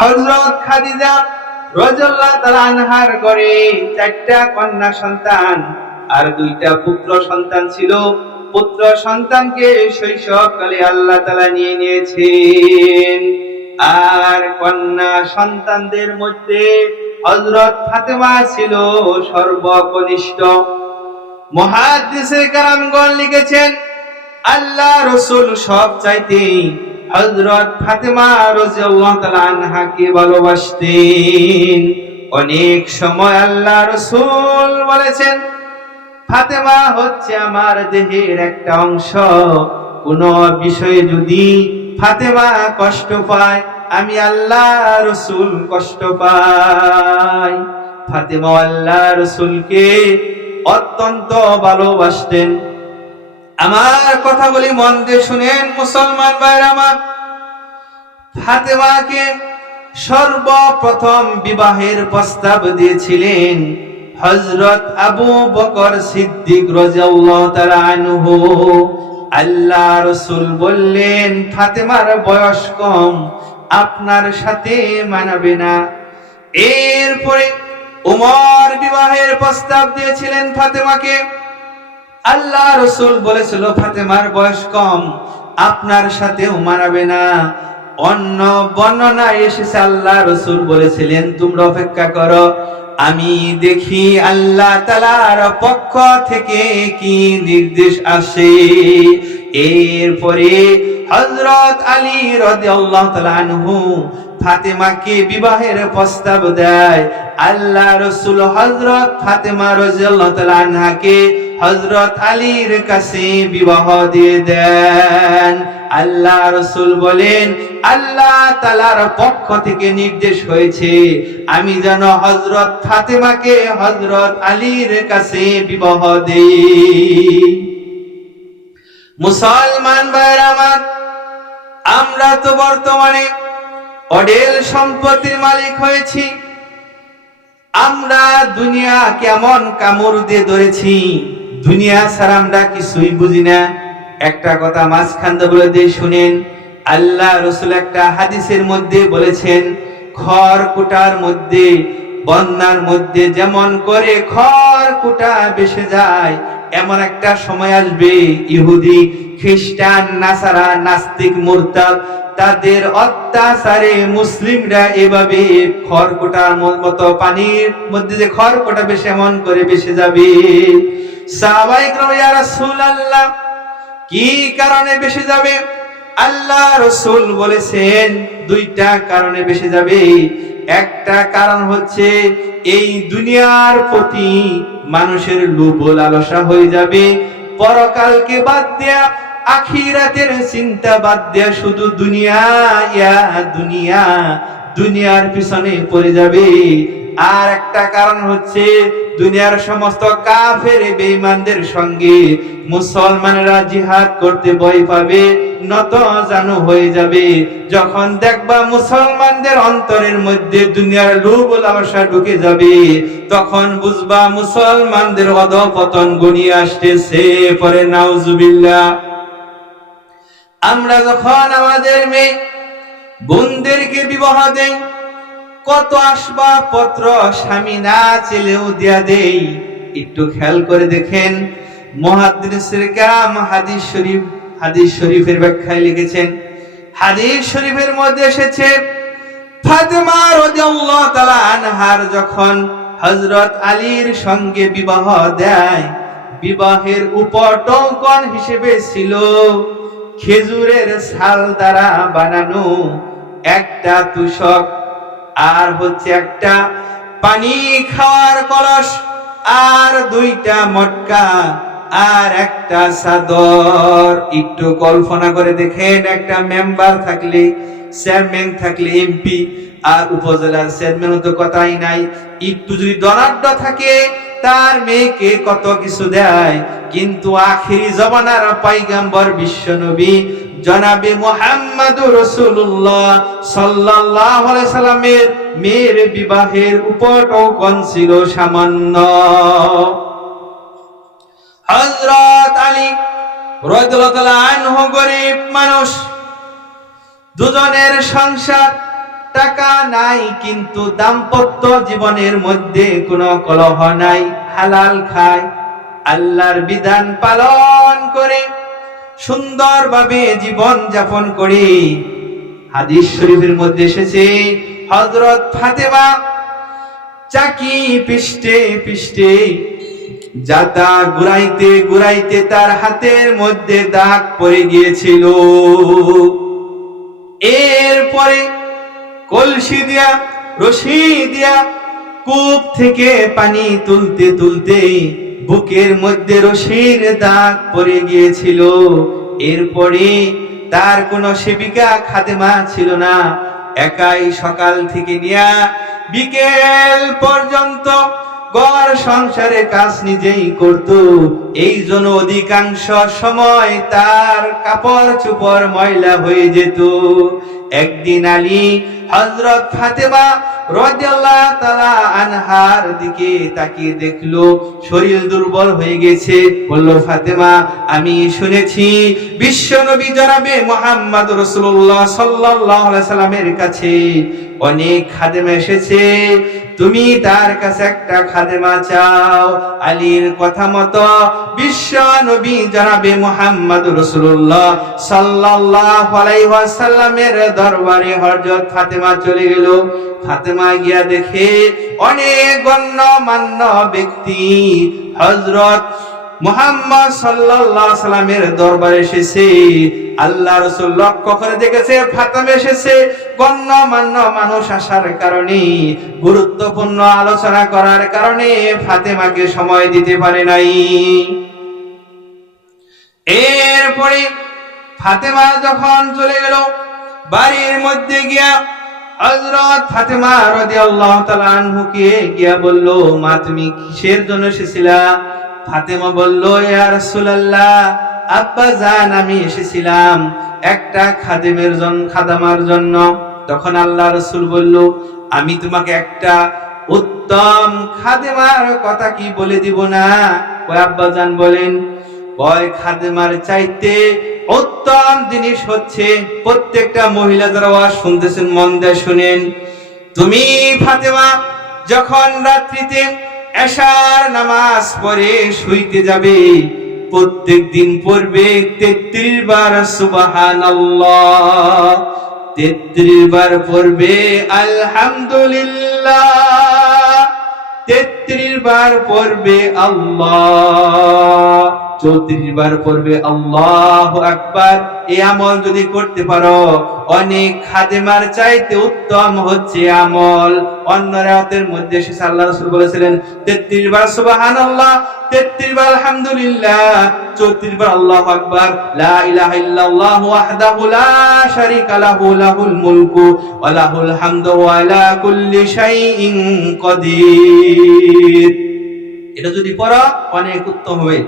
হযরত খাদিজা রাদিয়াল্লাহু তাআলা আনহার ঘরে 4টা কন্যা সন্তান আর 2টা পুত্র সন্তান ছিল। পুত্র সন্তানকে শৈশবকালে আল্লাহ তাআলা নিয়ে নিয়েছেন। আর কন্যা সন্তানদের মধ্যে হযরত ফাতেমা ছিল সর্বকনিষ্ঠ। মুহাদ্দিসে কেরামগণ লিখেছেন, আল্লাহ রাসূল সব চাইতে হযরত ফাতেমা রাদিয়াল্লাহু তাআলা আনহাকে ভালোবাসতেন। অনেক সময় আল্লাহ রাসূল বলেছেন, ফাতেমা হচ্ছে আমার দেহের একটা অংশ। কোন বিষয়ে যদি ফাতেমা কষ্ট পায়, আমি আল্লাহ রাসূল কষ্ট পাই। ফাতেমা আল্লাহ রাসূলকে অত্যন্ত ভালোবাসতেন। আমার কথাগুলি মন দিয়ে শুনেন মুসলমান ভাইরা আমার। ফাতেমাকে সর্বপ্রথম বিবাহের প্রস্তাব দিয়েছিলেন হযরত আবু বকর সিদ্দিক রাদিয়াল্লাহু তাআলা আনহু। আল্লাহ রাসূল বললেন, ফাতেমার বয়স কম, আপনার সাথে মানাবে না। এরপরে ওমর বিবাহের প্রস্তাব দিয়েছিলেন ফাতেমাকে। আল্লাহ রাসূল বলেছিল, ফাতেমার বয়স কম, আপনার সাথেও মানাবে না। অন্য বর্ণনায় এসেছে আল্লাহ রাসূল বলেছিলেন, তোমরা অপেক্ষা করো, আমি দেখি আল্লাহ তাআলার পক্ষ থেকে কি নির্দেশ আসে। এরপরে হযরত আলী রাদিয়াল্লাহু তাআলা আনহু ফাতেমাকে বিবাহের প্রস্তাব দেয়। আল্লাহ রাসূল হযরত ফাতেমা রাদিয়াল্লাহু তাআলা আনহাকে হযরত আলীর কাছে বিবাহ দিয়ে দেন। আল্লাহ রাসূল বলেন, আল্লাহ তাআলার পক্ষ থেকে নির্দেশ হয়েছে আমি যেন হযরত ফাতেমাকে হযরত আলীর কাছে বিবাহ দেই। মুসলমান ভাইরা আমার, আমরা তো বর্তমানে অঢেল সম্পত্তির মালিক হয়েছি। আমরা দুনিয়া কেমন কামড় দিয়ে ধরেছি, দুনিয়া ছাড়া আমরা কিছুই বুঝি না। একটা কথা মাঝখান দিয়ে বলে দিয়ে শুনেন, আল্লাহ রাসূল একটা হাদিসের মধ্যে বলেছেন, খড়কুটার মধ্যে বন্যার মধ্যে যেমন করে খড়কুটা ভেসে যায়, এমন একটা সময় আসবে ইহুদি, খ্রিস্টান, নাসারা, নাস্তিক, মুরতাদ তাদের অত্যাচারে মুসলিমরা এভাবে খড়কুটার মতো পানির মধ্যে যে খড়কুটা ভেসে এমন করে ভেসে যাবে। সাহাবায়ে কেরাম, ইয়া রাসূলুল্লাহ, কি কারণে ভেসে যাবে? আল্লাহ রাসূল বলেছেন, 2টা কারণে ভেসে যাবে। একটা কারণ হচ্ছে এই দুনিয়ার প্রতি মানুষের লোভ লালসা হয়ে যাবে। পরকালকে বাদ দিয়া, আখিরাতের চিন্তা বাদ দিয়া শুধু দুনিয়া ইয়া দুনিয়া, দুনিয়ার পিছনে পড়ে যাবে। আর একটা কারণ হচ্ছে দুনিয়ার সমস্ত কাফের বেঈমানদের সঙ্গে মুসলমানরা জিহাদ করতে ভয় পাবে, নত জানু হয়ে যাবে। যখন দেখবা মুসলমানদের অন্তরের মধ্যে দুনিয়ার লোভ লালসা ঢুকে যাবে, তখন বুঝবা মুসলমানদের অধঃপতন ঘনিয়ে আসতেছে। পরে নাউজুবিল্লাহ। আমরা যখন আমাদের মেয়ে বোনদেরকে বিবাহ দেই, কত আসবাবপত্র স্বামী না চেলেও দিয়া দেই। একটু খেয়াল করে দেখেন, মুহাদ্দিসিনে কেরাম হাদিস শরীফের ব্যাখ্যায় লিখেছেন, হাদিস শরীফের মধ্যে এসেছে, ফাতেমা রাদিয়াল্লাহু তাআলা আনহার যখন হযরত আলীর সঙ্গে বিবাহ দেয়, বিবাহের উপটঙ্কন হিসেবে ছিল খেজুরের ছাল দ্বারা বানানো একটা তুষক, আর হচ্ছে একটা পানি খাওয়ার কলস, আর 2টা মটকা, আর একটা চাদর। একটু কল্পনা করে দেখেন, একটা মেম্বার থাকলে, চেয়ারম্যান থাকলে, এমপি আর উপজেলার চেয়ারম্যান তো কথাই নাই, একটু যদি ধনাঢ্য থাকে তার মেয়েকে কত কিছু দেয়। কিন্তু আখিরি জমানার পয়গম্বর বিশ্বনবী জনাবে মুহাম্মদুর রাসূলুল্লাহ সাল্লাল্লাহু আলাইহি সাল্লামের মেয়ের বিবাহের উপটঙ্কন ছিল সামান্য। হযরত আলী রাদিয়াল্লাহু তাআলা আনহু গরীব মানুষ, দুজনের সংসার টাকা নাই কিন্তু দাম্পত্য জীবনের মধ্যে কোনো কলহ নাই, হালাল খায়, আল্লাহর বিধান পালন করে সুন্দরভাবে জীবন যাপন করে। হাদিস শরীফের মধ্যে এসেছে হযরত ফাতেমা চাকি পিষ্টে পিষ্টে যাতা ঘুরাইতে ঘুরাইতে তার হাতের মধ্যে দাগ পড়ে গিয়েছিল। এরপরে কলসি দিয়া রশি দিয়া কূপ থেকে পানি তুলতে তুলতে বুকের মধ্যে রশির দাগ পড়ে গিয়েছিল। এরপরে তার কোনো সেবিকা খাদেমা ছিল না, একাই সকাল থেকে নিয়া বিকেল পর্যন্ত ঘর সংসারের কাজ নিজেই করত। এই জন্য অধিকাংশ সময় তার কাপড় চোপড় ময়লা হয়ে যেত। একদিন আলী হযরত ফাতেমা রাদিয়াল্লাহু তাআলা আনহার দিকে তাকিয়ে দেখলো শরীর দুর্বল হয়ে গেছে। বলল, ফাতেমা, আমি শুনেছি বিশ্ব নবী জনাবে মুহাম্মদ রাসূলুল্লাহ সাল্লাল্লাহু আলাইহি সাল্লামের কাছে অনেক খাদেমা এসেছে, তুমি তার কাছে একটা খাদেমা চাও। আলীর কথা মতো বিশ্ব নবী জনাবে মুহাম্মদ রাসূলুল্লাহ সাল্লাল্লাহু আলাইহি ওয়াসাল্লামের দরবারে হযরত ফাতেমা চলে গেল। ফাতেমা গিয়া দেখে অনেক গণ্যমান্য ব্যক্তি হযরত মুহাম্মদ সাল্লাল্লাহু আলাইহি সাল্লামের দরবারে এসেছে। আল্লাহ রাসূল লক্ষ্য করে দেখেছে ফাতেমা এসেছে, গণ্যমান্য মানুষ আসার কারণে, গুরুত্বপূর্ণ আলোচনা করার কারণে ফাতেমাকে সময় দিতে পারে নাই। এরপরে ফাতেমা যখন চলে গেল বাড়ির মধ্যে গিয়া হযরত ফাতেমা রাদিয়াল্লাহু তাআলা আনহুকে গিয়া বলল, মা, তুমি কিসের জন্য এসেছিলা? ফাতেমা বলল, ইয়া রাসূলুল্লাহ, আব্বা জান, আমি এসেছিলাম একটা খাদেমার জন্য। তখন আল্লাহ রাসূল বলল, আমি তোমাকে একটা উত্তম খাদেমার কথা কি বলে দিব না? ওই আব্বা জান বলেন, ওই খাদেমার চাইতে উত্তম জিনিস হচ্ছে, প্রত্যেকটা মহিলা যারা ওয়াজ শুনতেছেন মন দিয়ে শুনেন, তুমি ফাতেমা যখন রাত্রিতে এশার নামাজ পড়ে শুইতে যাবে, প্রত্যেক দিন পড়বে 33 বার সুবহানাল্লাহ, 33 বার পড়বে আলহামদুলিল্লাহ, 33 বার পড়বে আল্লাহ, 34 বার পড়বে আল্লাহু আকবার। এই আমল যদি করতে পারো, অনেক খাদেমার চাইতে উত্তম হচ্ছে আমল। অন্য রাতের মধ্যে এসেছে আল্লাহ রাসূল বলেছিলেন 33 বার সুবহানাল্লাহ, 33 বার আলহামদুলিল্লাহ, 34 বার আল্লাহু আকবার, লা ইলাহা ইল্লাল্লাহ ওয়াহদাহু লা শারীকা লাহু, লাহুল মুলকু ওয়া লাহুল হামদু ওয়া আলা কুল্লি শাইইন কাদির। এটা যদি পড়ো অনেক উত্তম হবে।